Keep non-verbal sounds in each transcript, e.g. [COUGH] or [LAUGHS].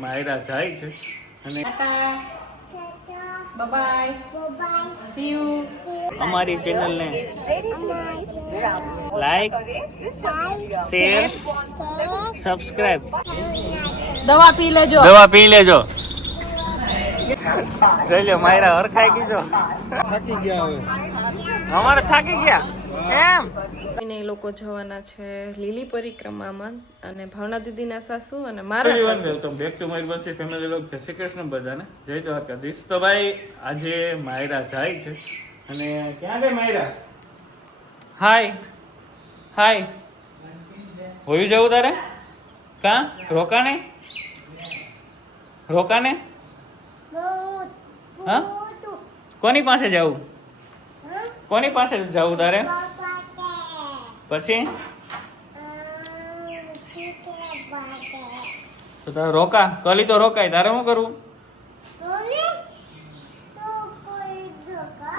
માયરા જાય છે. અને બાય. સી યુ અમારી ચેનલને લાઈક શેર સબસ્ક્રાઇબ. દવા પી લેજો. દવા પી લેજો. જોઈ લો માયરા હરખાઈ કીધો થાકી ગયા હવે. અમારે થાકી ગયા? એમ? એ લોકો જવાના છે લીલી પરિક્રમામાં અને ભાવના દીદીના સાસુ અને મારા સાસુ. Welcome back to my Vanshi family લોક. જય શ્રી કૃષ્ણ બધાને. જય દ્વારકાધીશ. તો ભાઈ આજે માયરા જાય છે. અને ક્યાં ગઈ માયરા? હાય. હાય. હોયું જવું તારે? કા? રોકાને? રોકાને? હા? કોની પાસે જવું? કોની પાસે જવું તારે? પછી? તારે રોકા, કલી તો રોકાય, તારે શું કરવું?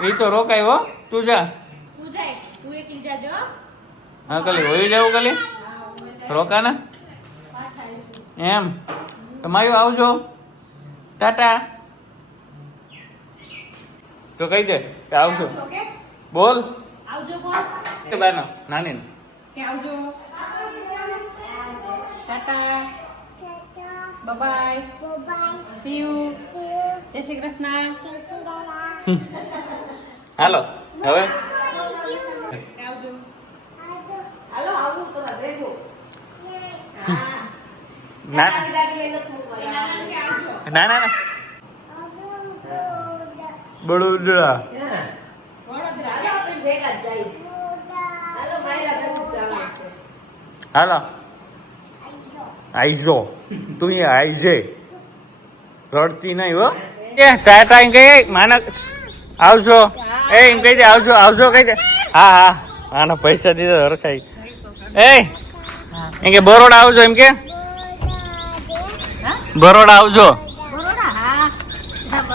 એ તો રોકાય હો, તું જા. હા, કલી હોય જવું કલી? રોકા ને એમ તમારું આવજો. ટાટા. તો કહી દે આવજો. બોલ. આવજો કોણ? કે બાનો નાની કે આવજો. ટાટા. બાય સી યુ જય શ્રી કૃષ્ણ. [LAUGHS] હાલો હવે? આવજો. હાલો આવું [LAUGHS] તો ભેગું ના ના ના ના બડોદરા વડોદરા હાલો આપણે ભેગા જ જઈએ હાલો માયરા ભેગું જવાનું છે હાલો. આઈઝો તું એ આઈજે રડતી નહીં હો. એ ટાટા એમ કહી માનક આવજો. એ, એમ કહી દે, આવજો આવજો, કહી દે. હા હા. આના પૈસા દીધા, હરખાઈ. એ, એમ કે બરોડા આવજો, એમ કે? બરોડા આવજો.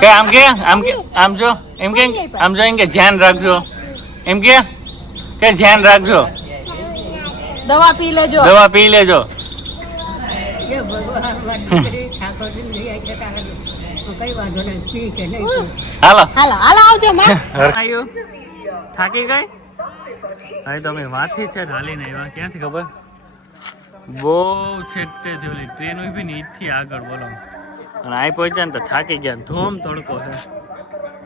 કે, આમ કે આમ કે, આમ જો, એમ કે, આમ જો, એમ કે, ધ્યાન રાખજો. એમ કે? કે, ધ્યાન રાખજો. દવા પી લેજો. દવા પી લેજો. હાલો. હાલો હાલો આવજો માં. થાકી ગઈ? હવે તમે વાથી છે ઢાલીને આવ્યા. ક્યાંથી ખબર? બહુ ઓલી ટ્રેન ઊભી ને ઈથી આગળ બોલો. અને આ પહોંચ્યા ને તો થાકી ગયા ધોમ તડકો છે.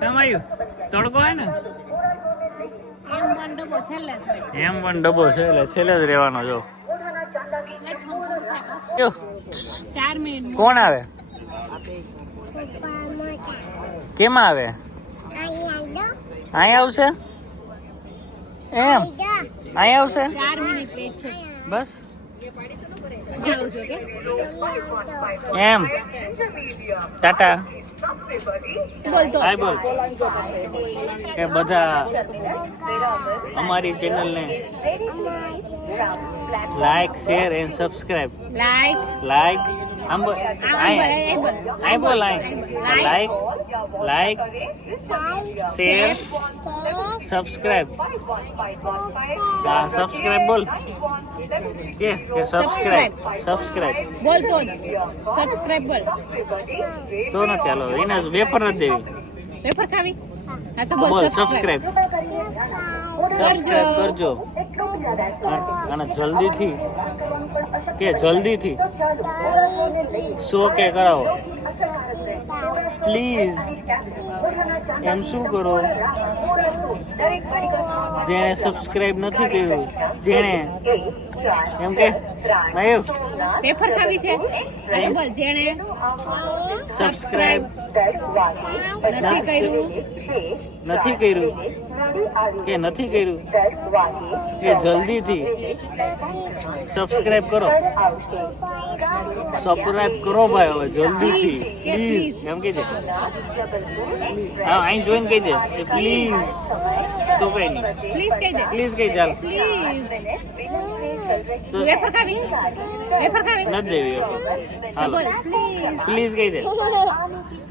કેમ આવ્યું તડકો હે ને એમ વન ડબ્બો છે એટલે છેલ્લે જ રહેવાનો જો. કોણ આવે? કેમ આવે? અહીં આવશે? એમ? અહીં આવશે? બસ. એમ. ટાટા. બોલ. કે બધા અમારી ચેનલને like share and subscribe like like આમ બોલ. આય આય બોલ આય. લાઈક લાઈક શેર સબસ્ક્રાઇબ હા સબસ્ક્રાઇબ બોલ. કે કે સબસ્ક્રાઇબ સબસ્ક્રાઇબ બોલ તો સબસ્ક્રાઇબ બોલ. તો ન ચાલો એના વેફર નથી દેવી. વેફર ખાવી? હા તો બોલ સબસ્ક્રાઇબ સબસ્ક્રાઇબ કરજો. અને જલ્દીથી કે જલ્દીથી સો કે કરાવો. પ્લીઝ એમ શું કરો? જેણે સબસ્ક્રાઇબ નથી કર્યું જેણે? એમ કે? ભાઈ પેપર ખાવી છે? બોલ જેણે? સબસ્ક્રાઇબ નથી કર્યું? નથી કર્યું? કે નથી કર્યું? કે જલ્દીથી? સબસ્ક્રાઇબ કરો. સબસ્ક્રાઇબ કરો ભાઈ હવે જલ્દીથી. પ્લીઝ એમ કે દે હા અહીં જોઈને કહી દે. કે પ્લીઝ તો કઈ નહીં. પ્લીઝ કહી દે. પ્લીઝ કહી ચાલ પ્લીઝ ખાવી? ખાવી? દેવી હાલો. પ્લીઝ કહી દે.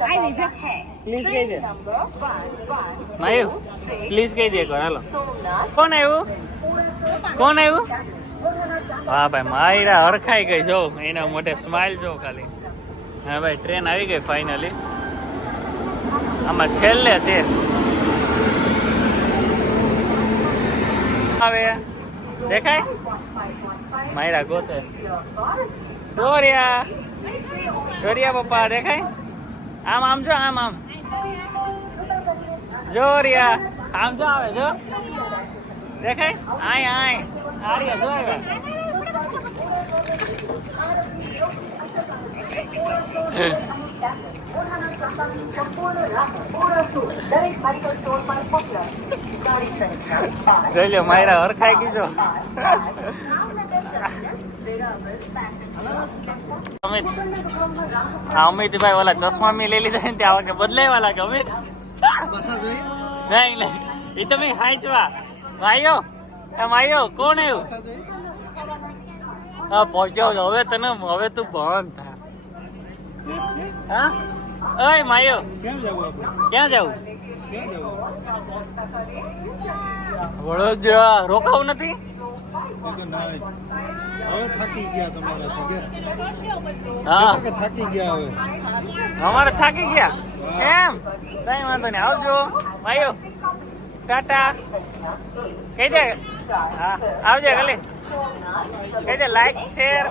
આવી જા. પ્લીઝ કહી દે. માયુ? પ્લીઝ કહી દે એકવાર હાલો. કોણ આવ્યું? કોણ આવ્યું? હા ભાઈ માયરા હરખાઈ ગઈ જો. એના મોઢે સ્માઈલ જો ખાલી. હા ભાઈ ટ્રેન આવી ગઈ ફાઇનલી આમાં છેલ્લે છે. આવે. દેખાય? માયરા ગોતે. ચોરિયા ચોરિયા પપ્પા દેખાય? આમ આમ જો આમ આમ. જોરિયા. આમ જો આવે જો. દેખાય? આય આય. આર્યા જો આવ્યા [LAUGHS] [LAUGHS] જોઈ લો, માયરા હરખાઈ ગીજો અમિત હા અમિતભાઈ ઓલા ચશ્મા મેં લઈ લીધા ને ત્યાં વાગે બદલાવા લાગે, અમિત? નહીં નહીં. એ તમે હાચવા ભાઈઓ માયો કોણ આવ્યું? હા, પહોંચ્યો હવે તને, હવે તું ભણ થા. હા? ઓય માયો. ક્યાં જવું? વડોદરા. રોકાવું નથી? હવે થાકી ગયા તમારાથી કે હા. કે થાકી ગયા અમારે થાકી ગયા? એમ કઈ વાંધો નહીં. આવજો. ભાઈઓ ટાટા. કહી દે હા આવજે ગલે. કહી દે લાઈક શેર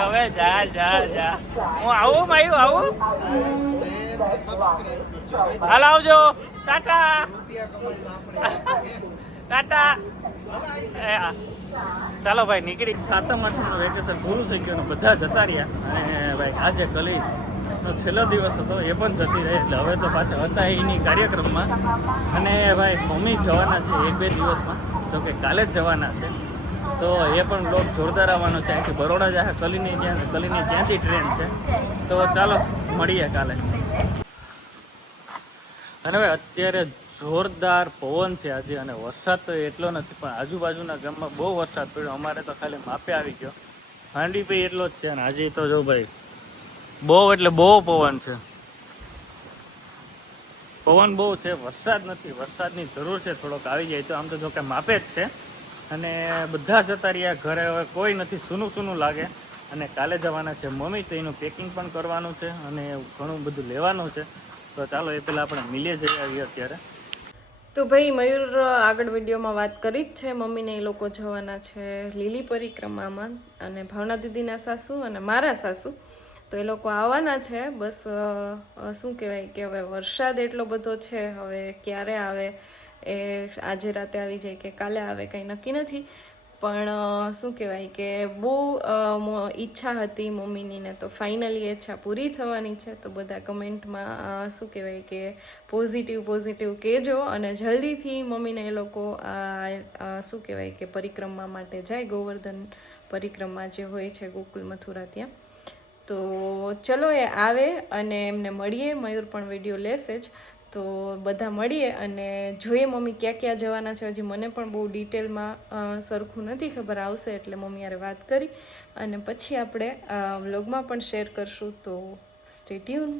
હવે જા જા જા. હું આવું માયું આવું? હાલ આવજો. ટાટા. ટાટા. ચાલો ભાઈ નીકળી. સાતમ આઠમનું વેકેશન પૂરું થઈ ગયું બધા જતા રહ્યા. અને ભાઈ આજે કલી છેલ્લો દિવસ હતો, એ પણ જતી રહી, એટલે હવે તો પાછા હતા એની કાર્યક્રમમાં. અને ભાઈ, મમ્મી જવાના છે એક બે દિવસમાં, જો કે કાલે જ જવાના છે. તો એ પણ લોક જોરદાર આવવાનો છે અહીંથી બરોડા જાય કલીની જ્યાં કલીની ત્યાંથી ટ્રેન છે. તો ચાલો, મળીએ કાલે. અને ભાઈ, અત્યારે જોરદાર પવન છે આજે, અને વરસાદ તો એટલો નથી, પણ આજુબાજુના ગામમાં બહુ વરસાદ પડ્યો. અમારે તો ખાલી માપે આવી ગયો. હાંડી ભાઈ એટલો જ છે, અને આજે તો જો ભાઈ બહુ એટલે બહુ પવન છે. પવન બહુ છે વરસાદ નથી વરસાદની જરૂર છે થોડોક આવી જાય તો આમ તો જો કે માપે જ છે. અને બધા જતા રહ્યા ઘરે હવે કોઈ નથી સૂનું સૂનું લાગે. અને કાલે જવાના છે મમ્મી તો એનું પેકિંગ પણ કરવાનું છે અને ઘણું બધું લેવાનું છે. તો ચાલો એ પહેલાં આપણે મિલે જઈ આવીએ અત્યારે. તો ભાઈ મયુર આગળ વિડીયોમાં વાત કરી જ છે. મમ્મીને એ લોકો જવાના છે લીલી પરિક્રમામાં અને ભાવના દીદીના સાસુ અને મારા સાસુ. તો એ લોકો આવવાના છે. બસ શું કહેવાય કે હવે વરસાદ એટલો બધો છે, હવે ક્યારે આવે એ આજે રાતે આવી જાય કે કાલે આવે કંઈ નક્કી નથી. પણ શું કહેવાય કે બહુ ઈચ્છા હતી મમ્મીની ને તો ફાઇનલી ઈચ્છા પૂરી થવાની છે. તો બધા કમેન્ટમાં શું કહેવાય કે પોઝિટિવ પોઝિટિવ કહેજો અને જલ્દીથી મમ્મીને એ લોકો શું કહેવાય કે પરિક્રમા માટે જાય. ગોવર્ધન પરિક્રમા જે હોય છે ગોકુલ મથુરા ત્યાં. તો ચલો એ આવે અને એમને મળીએ. મયુર પણ વીડિયો લેશે જ. તો બધા મળીએ અને જોઈએ મમ્મી ક્યાં ક્યાં જવાના છે. હજી મને પણ બહુ ડિટેલમાં સરખું નથી ખબર આવશે એટલે મમ્મી યારે વાત કરી. અને પછી આપણે વ્લોગમાં પણ શેર કરશું. તો સ્ટેટ્યુન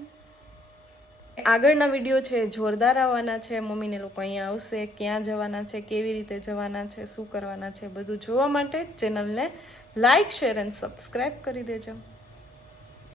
આગળના વીડિયો છે, જોરદાર આવવાના છે. મમ્મીને લોકો અહીંયા આવશે. ક્યાં જવાના છે, કેવી રીતે જવાના છે, શું કરવાના છે, બધું જોવા માટે ચેનલને લાઇક શેર એન્ડ સબસ્ક્રાઈબ કરી દેજો.